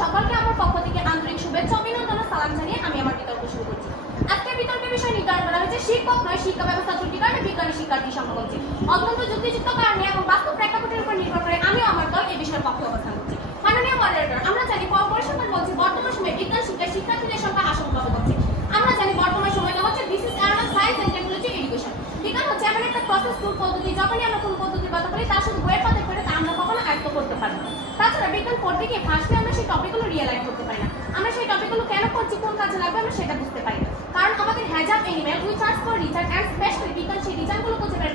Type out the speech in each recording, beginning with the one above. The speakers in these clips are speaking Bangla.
সকলকে আমার পক্ষ থেকে আন্তরিক শুভেচ্ছা, অভিনন্দন ও সালাম জানিয়ে আমি আমার বিতর্ক শুরু করছি। আজকের বিতর্কের বিষয় নির্ধারণ করা হয়েছে শিক্ষক নয়, শিক্ষা ব্যবস্থা ত্রুটি কারণে বিজ্ঞানী শিক্ষার্থী সমাগমছে অত্যন্ত যুক্তিযুক্ত কারণে এবং বাস্তব প্রেক্ষাপটের উপর নির্ভর করে আমিও আমার দল এই বিষয়ের পক্ষে অবস্থান করছি। মাননীয় মডারেটর আমরা জানি পরিসংখ্যান বলছি, বর্তমান সময়ে বিজ্ঞান শিক্ষায় শিক্ষার্থীদের সংখ্যা আশঙ্কা হচ্ছে আমরা জানি বর্তমান সময়টা হচ্ছে is around science and technology education বিজ্ঞান হচ্ছে এমন একটা প্রসেস পদ্ধতি, যখনই আমরা কোনো পদ্ধতির কথা বলি তার সাথে বইয়ের পাতে করে তা আমরা কখনো আয়ত্ত করতে পারব না। বিজ্ঞান পড়তে গিয়ে ফার্স্টে আমরা সেই টপিকগুলো রিয়েলাইজ করতে পারি না। আমরা সেই টপিকগুলো কেন করছি, কোন কাজে লাগবে, আমরা সেটা বুঝতে পারি না। কারণ আমাদের হ্যাজাব animal charge for research and specially বিজ্ঞান সেই রিসার্চগুলো খুঁজে বের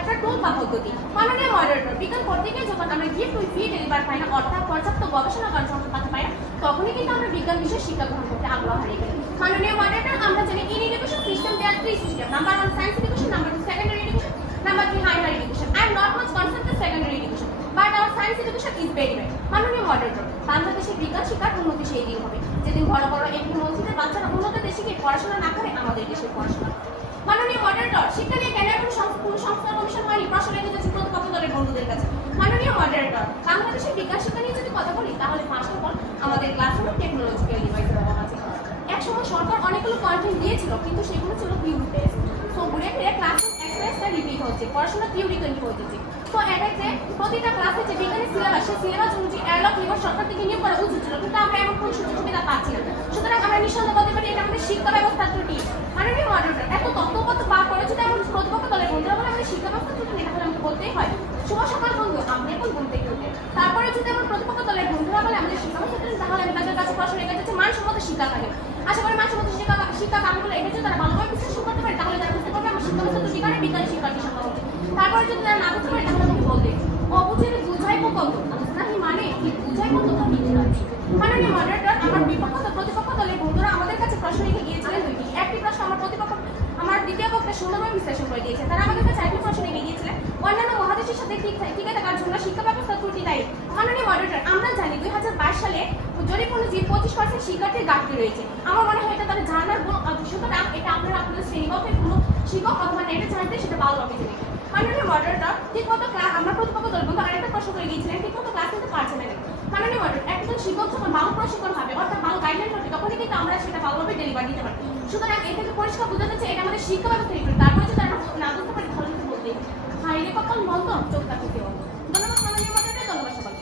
একটা টুল বা পদ্ধতি। মাননীয় মডারেটর বিজ্ঞান পড়তে গিয়ে যখন আমরা গিফট উই ফি ডেলিভার পাই না, অর্থাৎ পর্যাপ্ত গবেষণা করার যন্ত্রপাতি পাই না, তখনই কিন্তু আমরা বিজ্ঞান বিষয়ে শিক্ষা গ্রহণ করতে আগ্রহ হারিয়ে ফেলি। মাননীয় মডারেটর আমরা জানি in education system there three system number one science education number two secondary education number three higher education I am not much the secondary education but our science education is well মাননীয় মডারেটর বাংলাদেশের বিজ্ঞান শিক্ষার উন্নতি সেই দিন হবে। যেদিন বড় বড় এমপি মন্ত্রীদের বাচ্চারা উন্নত দেশে গিয়ে পড়াশোনা না করে আমাদের দেশের পড়াশোনা মাননীয় মডারেটর শিক্ষা নিয়ে কেন এখন সংস্থা কমিশন হয়নি? প্রশ্ন রেখে যাচ্ছে প্রতিপক্ষ দলের বন্ধুদের কাছে। মাননীয় মডারেটর বাংলাদেশের বিজ্ঞান শিক্ষা নিয়ে যদি কথা বলি, তাহলে অফ অল আমাদের ক্লাসরুম টেকনোলজিক্যাল ডিভাইসের অভাব আছে। একসময় সরকার অনেকগুলো কন্টেন্ট দিয়েছিল, কিন্তু সেগুলো ছিল থিওরি বেসড সো ঘুরে ফিরে ক্লাসরুম এক্সপ্রেসটা রিপিট হচ্ছে, পড়াশোনা থিওরি তৈরি হচ্ছে তো এটাতে প্রতিটা ক্লাসে যে বিজ্ঞানের সিলেবাস সেই সিলেবাস অনুযায়ী অ্যালক লিভার সরকার থেকে নিয়োগ করা উচিত ছিল, কিন্তু আমরা এমন কোনো সুযোগ সুবিধা পাচ্ছি না। সুতরাং আমরা নিঃসন্দেহ বলতে পারি এটা আমাদের শিক্ষা ব্যবস্থার ত্রুটি। মাননীয় মডারেটর এত তথ্যপত্র পার করে যদি এমন প্রতিপক্ষ দলের বন্ধুরা বলে আমাদের শিক্ষা ব্যবস্থা ত্রুটি নেই তাহলে বলতেই হয়। শুভ সকাল বন্ধু, আপনি এখন ঘুম থেকে তারপরে যদি আমার প্রতিপক্ষ দলের বন্ধুরা বলে আমাদের শিক্ষা ব্যবস্থা ত্রুটি, তাহলে আমি তাদের কাছে প্রশ্ন রেখে যাচ্ছে, মানসম্মত শিক্ষা থাকে আশা করি মানসম্মত শিক্ষা শিক্ষা কামগুলো এসেছে তারা ভালোভাবে বিশ্লেষণ করতে পারে, তাহলে তারা বুঝতে পারবে আমার শিক্ষা ব্যবস্থা ত্রুটি কারণে বিজ্ঞানী শিক্ষার্থী হচ্ছে তারপরে যদি তারা না বুঝতে পারে, তাহলে আমাকে বলবে অবুঝের বুঝাইব কত নাহি মানে কি বুঝাইব কত ঠিক আছে মাননীয় মডারেটর আমার বিপক্ষ তো প্রতিপক্ষ দলের বন্ধুরা আমাদের কাছে প্রশ্ন রেখে গিয়েছিলেন দুইটি। একটি প্রশ্ন আমার প্রতিপক্ষ, আমার দ্বিতীয় পক্ষে সুন্দরভাবে বিশ্লেষণ করে দিয়েছে। তারা আমাদের কাছে একটি প্রশ্ন রেখে গিয়েছিলেন। অন্যান্য মহাদেশের সাথে ঠিক ঠিক থাকার জন্য শিক্ষা ব্যবস্থা ত্রুটি দায়ী। মাননীয় মডারেটর আমরা জানি দুই হাজার বাইশ সালে জরিপ অনুযায়ী পঁচিশ পার্সেন্ট শিক্ষার্থীর ঘাটতি রয়েছে। আমার মনে হয় এটা তাদের জানার গুণ সুতরাং এটা আপনারা আপনাদের শ্রেণীকক্ষের কোনো শিক্ষক অথবা নেটে জানতে সেটা ভালোভাবে জেনে আমরা প্রতিপক্ষ দল আরেকটা প্রশ্ন করে গিয়েছিলেন ঠিক মতো ক্লাস নিতে পারছে না মাননীয় মডারেটর একজন শিক্ষক যখন প্রশিক্ষণ হবে অর্থাৎ ভালো গাইডলাইন হবে তখনই কিন্তু আমরা সেটা ভালোভাবে ডেলিভার দিতে পারি সুতরাং এ থেকে পরিষ্কার বোঝা এটা আমাদের শিক্ষা ব্যবস্থা তারপরে যদি আমরা না বুঝতে পারি তাহলে বলতে, হাইরে কখন মন্দ চোখ থাকতে ধন্যবাদ মাননীয় মডারেটর ধন্যবাদ সবাই